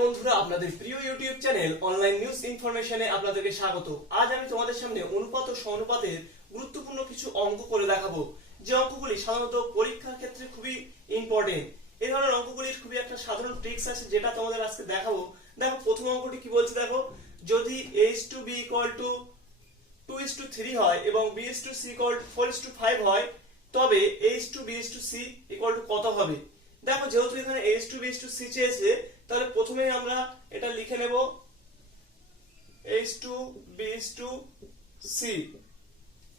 বন্ধুরা, আপনাদের প্রিয় ইউটিউব চ্যানেল অনলাইন নিউজ ইনফরমেশনে আপনাদেরকে স্বাগত। আজ আমি তোমাদের সামনে অনুপাত ও সমানুপাতের গুরুত্বপূর্ণ কিছু অঙ্ক করে দেখাবো, যে অঙ্কগুলি সাধারণত পরীক্ষার ক্ষেত্রে খুবই ইম্পর্টেন্ট। এই ধরনের অঙ্কগুলির খুবই একটা সাধারণ ট্রিক্স আছে, যেটা তোমাদের আজকে দেখাবো। দেখো, প্রথম অঙ্কটি কি বলছে দেখো, যদি a/b = 2:3 হয় এবং b/c = 4:5 হয়, তবে a/b/c কত হবে। দেখো, যেহেতু এখানে a/b/c চেয়েছে, তাহলে প্রথমেই আমরা এটা লিখে নেব a/b/c।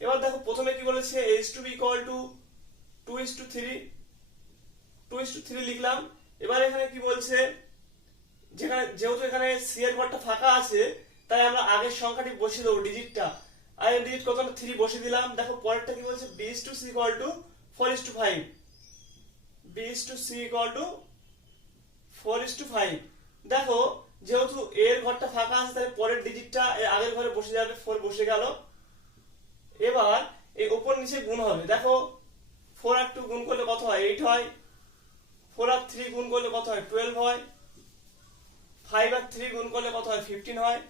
এবার দেখো, প্রথমে কি বলেছে, a/b = 2:3 লিখলাম। এবার এখানে কি বলছে, যেহেতু এখানে c এর ঘরটা ফাঁকা আছে, তাই আমরা আগের সংখ্যাটি বসিয়ে দেবো, ডিজিটটা। আর এর ডিজিট কত, 3 বসিয়ে দিলাম। দেখো, পরেরটা কি বলছে, b/c = 4:5। b/c = 4:5। দেখো, যেহেতু এর ঘরটা ফাঁকা আছে, তাহলে পরের ডিজিটটা আগের ঘরে বসে যাবে, 4 বসে গেল। এবার এই উপর নিচে গুণ হবে। দেখো, 4 আর 2 গুণ করলে কত হয়, 8 হয়। 4 আর 3 গুণ করলে কত হয়, 12 হয়। 5 আর 3 গুণ করলে কত হয়, 15 হয়।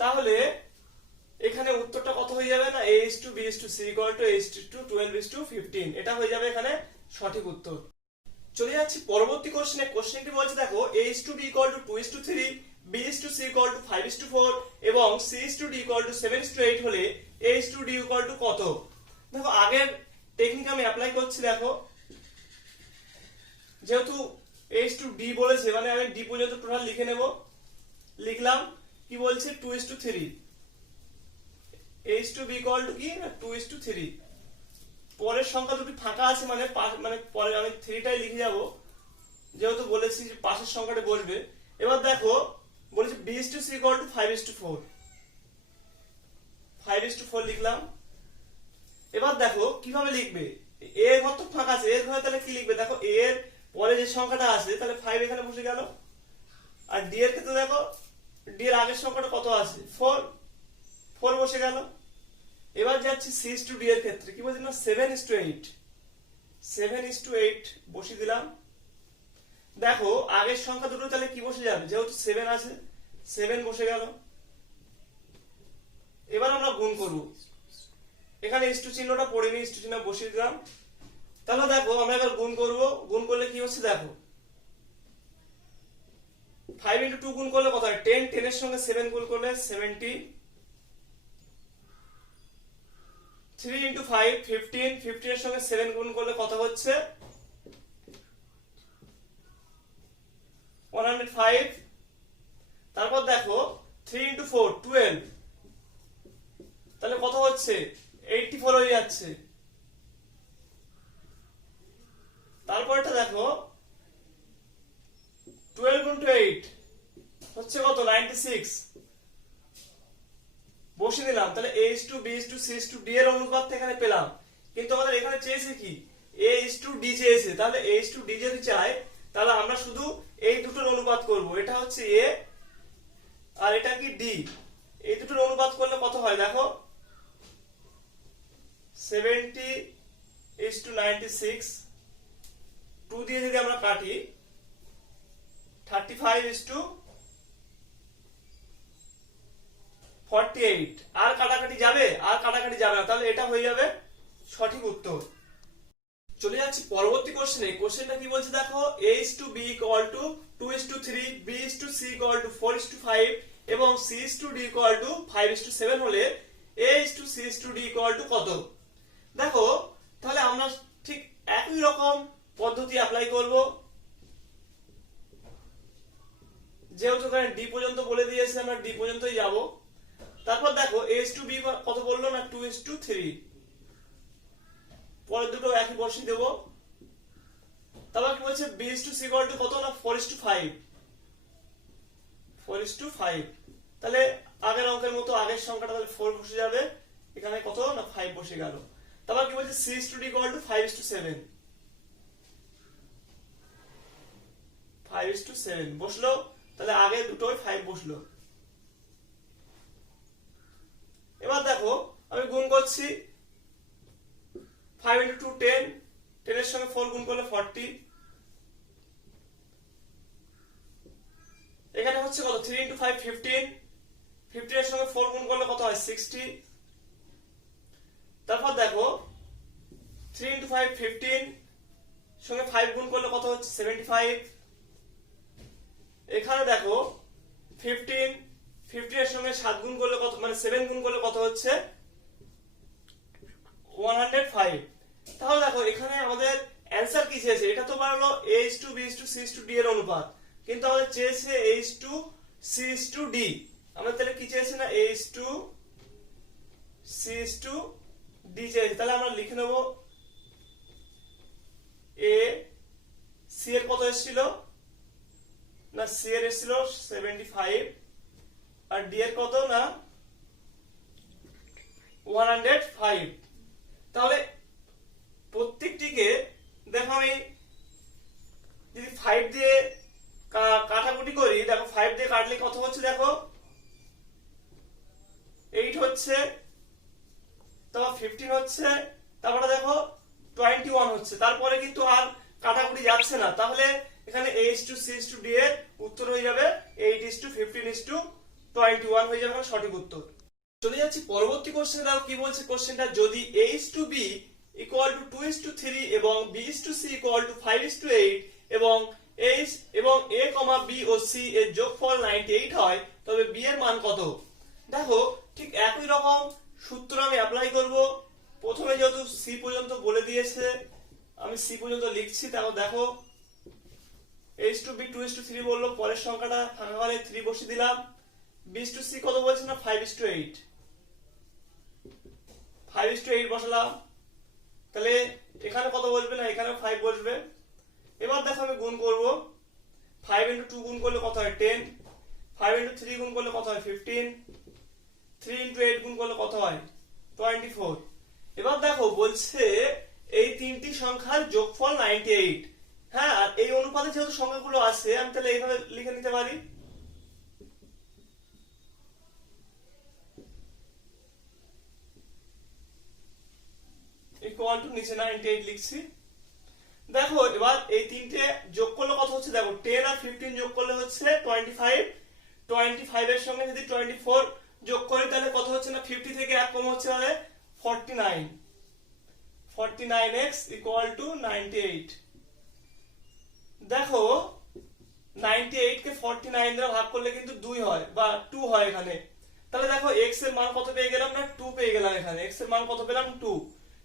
তাহলে এখানে উত্তরটা কত হয়ে যাবে না, a/b/c = 8:12:15। এটা হয়ে যাবে এখানে সঠিক উত্তর। চলে যাচ্ছি পরবর্তী কোশ্চেনে। কোশ্চেনটি বলছে দেখো, a/b = 2:3, b/c = 5:4 এবং c/d = 7:8 হলে a/d = কত। দেখো, আগের টেকনিক আমি অ্যাপ্লাই করছি। দেখো, যেহেতু a/d বলেছে, মানে আমি d পর্যন্ত টোটাল লিখে নেব। লিখলাম, কি বলছে, 2:3। a/b = কি না, 2:3। পরের সংখ্যা দুটি ফাঁকা আছে, মানে পরে আমি 3টাই লিখে যাব, যেহেতু বলেছি যে পাশের সংখ্যাটা বসবে। এবার দেখো, বলেছে b/c = 5:4। 5:4 লিখলাম। এবার দেখো কিভাবে লিখবে, a এর ঘর তো ফাঁকা আছে, এর ঘরে তাহলে কি লিখবে, দেখো a এর পরে যে সংখ্যাটা আছে, তাহলে 5 এখানে বসে গেল। আর d এর ক্ষেত্রে দেখো, d এর আগের সংখ্যাটা কত আছে, 4 বসে গেল। এবার যাচ্ছি c/d এর ক্ষেত্রে, কি বলছি না, 7:8। 7:8 বসিয়ে দিলাম। দেখো, আগের সংখ্যা দুটো তাহলে কি বসে যাবে, যেহেতু 7 আছে, 7 বসে গেল। এবার আমরা গুণ করব। এখানে ইস্টু চিহ্নটা পড়েনি, ইস্টু চিহ্ন বসিয়ে দিলাম। তাহলে দেখো, আমরা এবার গুণ করব। গুণ করলে কি হচ্ছে, দেখো 5 × 2 গুণ করলে কত হয়, 10। 10 এর সঙ্গে 7 গুণ করলে 70। 3 × 5 15। 15 এর সঙ্গে 7 গুণ করলে কত হচ্ছে, 105। তারপর দেখো, 3 × 4 12। তাহলে কত হচ্ছে, 84 হয়ে যাচ্ছে। তারপরটা দেখো, 12 × 8 হচ্ছে কত, 96 বসিয়ে দিলাম। তাহলে a/b/c/d এর অনুপাত এখানে পেলাম। কিন্তু আমাদের এখানে চেয়েছে কি, a/d চেয়েছে। তাহলে a/d যদি চাই, তাহলে আমরা শুধু এই দুটোর অনুপাত করব। এটা হচ্ছে a আর এটা কি d। এই দুটোর অনুপাত করলে কত হয়, দেখো 70:96। 2 দিয়ে যদি আমরা কাটি, 35:48। আর কাটাকাটি যাবে, আর কাটাকাটি যাবে না, তাহলে এটা হয়ে যাবে সঠিক উত্তর। চলে যাচ্ছি পরবর্তী কোশ্চেনে। কোশ্চেনটা কি বলছে দেখো, a/b = 2:3, b/c = 4:5 এবং c/d = 5:7 হলে a/c/d = কত। দেখো, তাহলে আমরা ঠিক একই রকম পদ্ধতি অ্যাপ্লাই করব। যেহেতু এখানে d পর্যন্ত বলে দিয়েছে, আমরা d পর্যন্তই যাব। তারপর দেখো, a/b কত বললো না, 2:3। পরের দুটো একই বসিয়ে দেব। তারপর কি বলছে, b/c = কত না, 4:5। 4:5। তাহলে আগের অঙ্কের মতো আগের সংখ্যাটা তাহলে 4 বসে যাবে, এখানে কত না, 5 বসে গেল। তারপর কি বলছে, c/d = 5:7। 5:7 বসলো, তাহলে আগে দুটোই 5 বসলো। এবার দেখো, আমি গুণ করছি। 5 × 2 10। 10 এর সঙ্গে 4 গুণ করলে 40। হচ্ছে কত 3 ইন্টু 5 15, 15 এর সঙ্গে 4 গুণ করলে কত হয় 60। তারপর দেখো 3 ইন্টু 5 15 সঙ্গে 5 গুণ করলে কত হচ্ছে 75। এখানে দেখো 15 এর সঙ্গে 7 গুণ করলে কত, মানে 7 গুণ করলে কত হচ্ছে 105। তাহলে দেখো এখানে আমাদের অ্যানসার কি চেয়েছে, এটা তো বাড়লো A:B:C:D এর অনুপাত, কিন্তু আমাদের চেয়েছে A:C:D। আমরা তাহলে কি চেয়েছে না A:C:D চেয়েছে। তাহলে আমরা লিখে নেব A, C এর কত এসেছিল না, C এর এসেছিল 75 আর D এর কত না 105। তাহলে প্রত্যেকটিকে দেখো আমি যদি 5 দিয়ে কাটাকুটি করি, দেখো 5 দিয়ে কাটলে কত হচ্ছে, দেখো 8 হচ্ছে, তারপর 15 হচ্ছে, তারপরে দেখো 21 হচ্ছে, তারপরে কিন্তু আর কাটাকুটি যাচ্ছে না। তাহলে এখানে A:C:D এর উত্তর হয়ে যাবে 8:15:21 হয়ে যাবে সঠিক উত্তর। চলে যাচ্ছি পরবর্তী কোশ্চেনে। দেখো কি বলছে কোশ্চেনটা, যদি A:B = 2:3 এবং B:C = 5:8 এবং A, B ও C এর যোগফল 98 হয়, তবে B এর মান কত? দেখো ঠিক একই রকম সূত্র আমি অ্যাপ্লাই করব। প্রথমে যেহেতু C পর্যন্ত বলে দিয়েছে, আমি C পর্যন্ত লিখছি। তাও দেখো A:B 2:3 বললো, পরের সংখ্যাটা ফাঁকা ঘরে 3 বসিয়ে দিলাম। B:C কত বলছে না 5:8, 5:8 বসালাম। তাহলে এখানে কত বসবে না, এখানে 5 বসবে। এবার দেখো আমি গুণ করব, 5 × 2 গুণ করলে কত হয় 10, 5 × 3 গুণ করলে কত হয় 15, 3 × 8 গুণ করলে কত হয় 24। এবার দেখো বলছে এই তিনটি সংখ্যার যোগফল 98। হ্যাঁ, আর এই অনুপাতে যেহেতু সংখ্যাগুলো আছে, আমি তাহলে এইভাবে লিখে নিতে পারি, ইকুয়াল টু নিচে 98 লিখছি। দেখো এবার এই তিনটে যোগ করলে কত হচ্ছে, দেখো 10 আর 15 যোগ করলে হচ্ছে 25, 25 এর সঙ্গে যদি 24 যোগ করি তাহলে কত হচ্ছে না 50 থেকে 1 কম হচ্ছে মানে 49, 49x = 98। দেখো 98 কে 49 দ্বারা ভাগ করলে কিন্তু 2 হয় বা 2 হয় এখানে। তাহলে দেখো x এর মান কত পেয়ে গেলাম না 2 পেয়ে গেলাম। এখানে x এর মান কত পেলাম 2।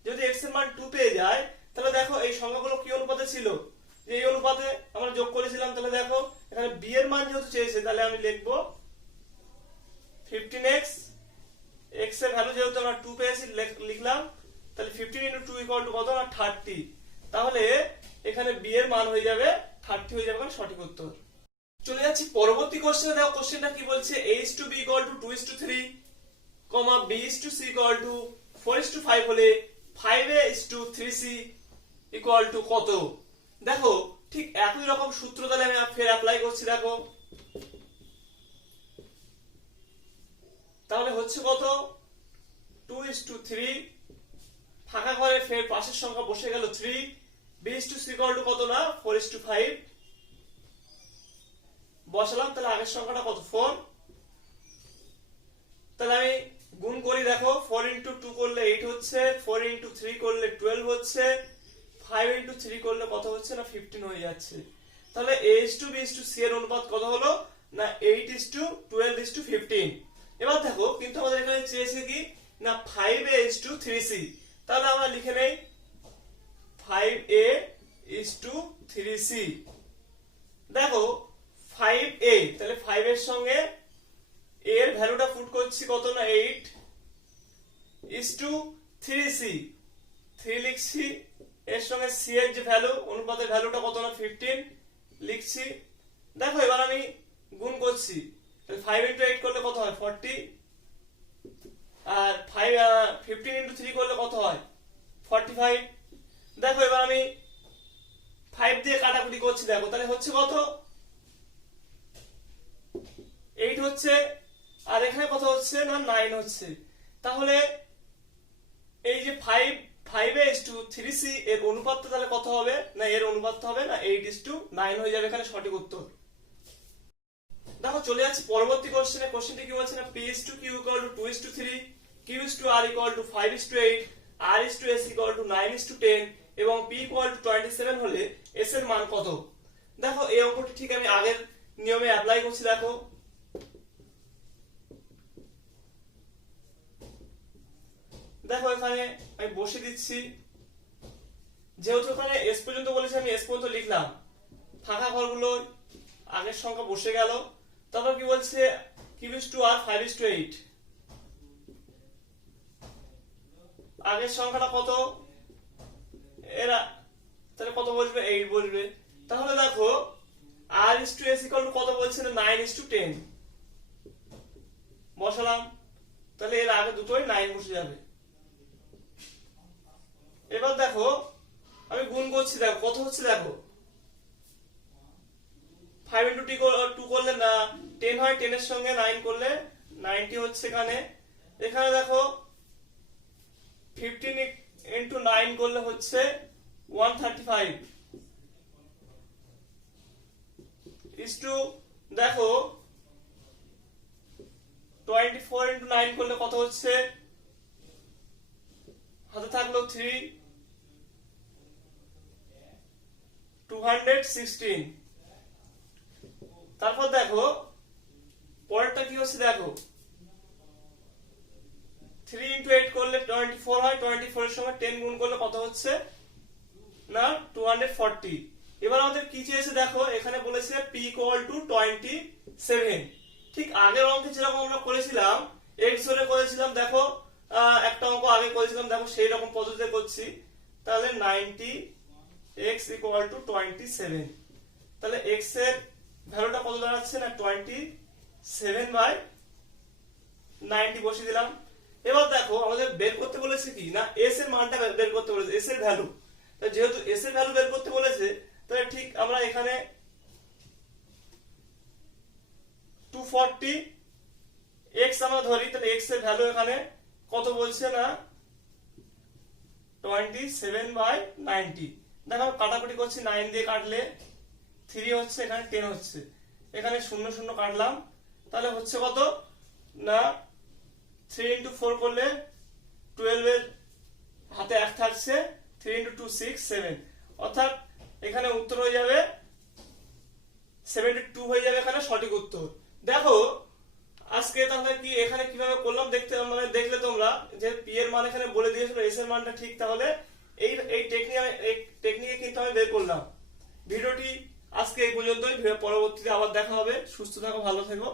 যদি x এর মান 2 পেয়ে যায়, তাহলে দেখো এই সংখ্যাগুলো কি অনুপাতে ছিল, যে এই অনুপাতে আমরা যোগ করেছিলাম। তাহলে দেখো এখানে b এর মান যেহেতু চেয়েছে, তাহলে আমি লিখব 15x, x এর ভ্যালু যেহেতু আমরা 2 পেয়েছি লিখলাম, তাহলে 15 × 2 = কত না 30। তাহলে এখানে b এর মান হয়ে যাবে 30 হয়ে যাবে সঠিক উত্তর। চলে যাচ্ছি পরবর্তী কোশ্চেনে। দেখো কোশ্চেনটা কি বলছে, A:B = 2:3, B:C = 4:5 হলে 5A:3C = কত? দেখো ঠিক একই রকম সূত্র তাহলে আমি ফের অ্যাপ্লাই করছি। দেখো তাহলে হচ্ছে কত 2:3, ফাঁকা ঘরে ফের পাশের সংখ্যা বসে গেল 3, B:C = কত না 4:5 বসালাম। তাহলে আগের সংখ্যাটা কত 4। তাহলে আমি গুণ করি, দেখো 4 × 2 করলে 8 হচ্ছে, 4 × 3 করলে 12 হচ্ছে, 5 × 3 করলে কত হচ্ছে না 15 হয়ে যাচ্ছে। তাহলে A:B:C এর অনুপাত কত হলো না 8:12:15। এবার দেখো কিন্তু আমাদের এখানে চেয়েছে কি না 5A:3C। তাহলে আমরা লিখে নেই 5A:3C। দেখো 5A, তাহলে 5 এর সঙ্গে a এর ভ্যালুটা পুট করছি কত না 8:3C, 3 লিখছি। এর সঙ্গে c এর যে ভ্যালু, অনুপাতের ভ্যালুটা কত না 15 লিখছি। দেখো এবার আমি গুণ করছি, তাহলে 5 × 8 করলে কত হয় 40, আর 15 × 3 করলে কত হয় 45। দেখো এবার আমি 5 দিয়ে কাটাকুটি করছি। দেখো তাহলে হচ্ছে কত 8 হচ্ছে, আর এখানে কত হচ্ছে না 9 হচ্ছে। তাহলে এই যে 5A:3C এর অনুপাতটা তাহলে কত হবে না, এর অনুপাতটা হবে না 8:9 হয়ে যাবে এখানে সঠিক উত্তর। দেখো চলে যাচ্ছি পরবর্তী কোশ্চেনে। কোশ্চেনটি কি বলছে না, p is to q equal to 2 is to 3, q is to r equal to 5 is to 8, r is to s equal to 9 is to 10 এবং p equal to 27 হলে s এর মান কত। দেখো এই অঙ্কটি ঠিক আমি আগের নিয়মে অ্যাপ্লাই করছি। দেখো দেখো এখানে আমি বসে দিচ্ছি, যেহেতু এখানে s পর্যন্ত বলেছে আমি s পর্যন্ত লিখলাম, ফাঁকা ঘরগুলো আগের সংখ্যা বসে গেল। তারপর কি বলছে, q is to r 5 is to 8, আগের সংখ্যাটা কত, এরা তাহলে কত বসবে, 8 বসবে। তাহলে দেখো r is to s equal to কত বলছে না, 9 is to 10 বসালাম, তাহলে এর আগে দুটোই 9 বসে যাবে। এবার দেখো আমি গুণ করছি, দেখো কত হচ্ছে, দেখো 5 into 2 করলে না 10 হয়, 10 এর সঙ্গে 9 করলে 90 হচ্ছে এখানে। এখানে দেখো 15 into 9 করলে হচ্ছে 135 is to দেখো 24 into 9 করলে কত হচ্ছে, হাতে থাকলো 3, 216। তারপর দেখো পরেরটা কি হচ্ছে, দেখো 3 into 8 করলে 24 হয়, 24 এর সঙ্গে 10 গুণ করলে কত হচ্ছে না 240। এবার আমাদের কি চেয়েছে, দেখো এখানে বলেছে p equal to 27। ঠিক আগের অঙ্কে যেরকম আমরা করেছিলাম x ধরে করেছিলাম, দেখো একটা অঙ্ক আগে করেছিলাম, দেখো সেই রকম পদ্ধতিতে করছি। তাহলে 90 x equal to 27, তাহলে x এর ভ্যালুটা কত দাঁড়াচ্ছে না 27/90 বসিয়ে দিলাম। এবার দেখো আমাদের বের করতে বলেছে কি না, s এর মানটা বের করতে বলেছে, s এর ভ্যালু। যেহেতু s এর ভ্যালু বের করতে বলেছে, তাহলে ঠিক আমরা এখানে 240 x আমরা ধরি, তাহলে x এর ভ্যালু এখানে কত বলছে না 27/90। দেখো কাটাকুটি করছি, 9 দিয়ে কাটলে 3 হচ্ছে, এখানে 10 হচ্ছে, এখানে 0 0 কাটলাম, তাহলে হচ্ছে কত না 3 into 4 করলে 12 এর হাতে 1 থাকছে, 3 into 2 6 7, অর্থাৎ এখানে উত্তর হয়ে যাবে 72 হয়ে যাবে এখানে সঠিক উত্তর। দেখো আজকে তাহলে কি এখানে কিভাবে করলাম দেখলে তোমরা যে p এর মান এখানে বলে দিয়েছিল, s এর মানটা ঠিক, তাহলে এই টেকনিকে কিন্তু আমি বের করলাম। ভিডিওটি আজকে এই পর্যন্তই, পরবর্তীতে আবার দেখা হবে। সুস্থ থাকো, ভালো থেকো।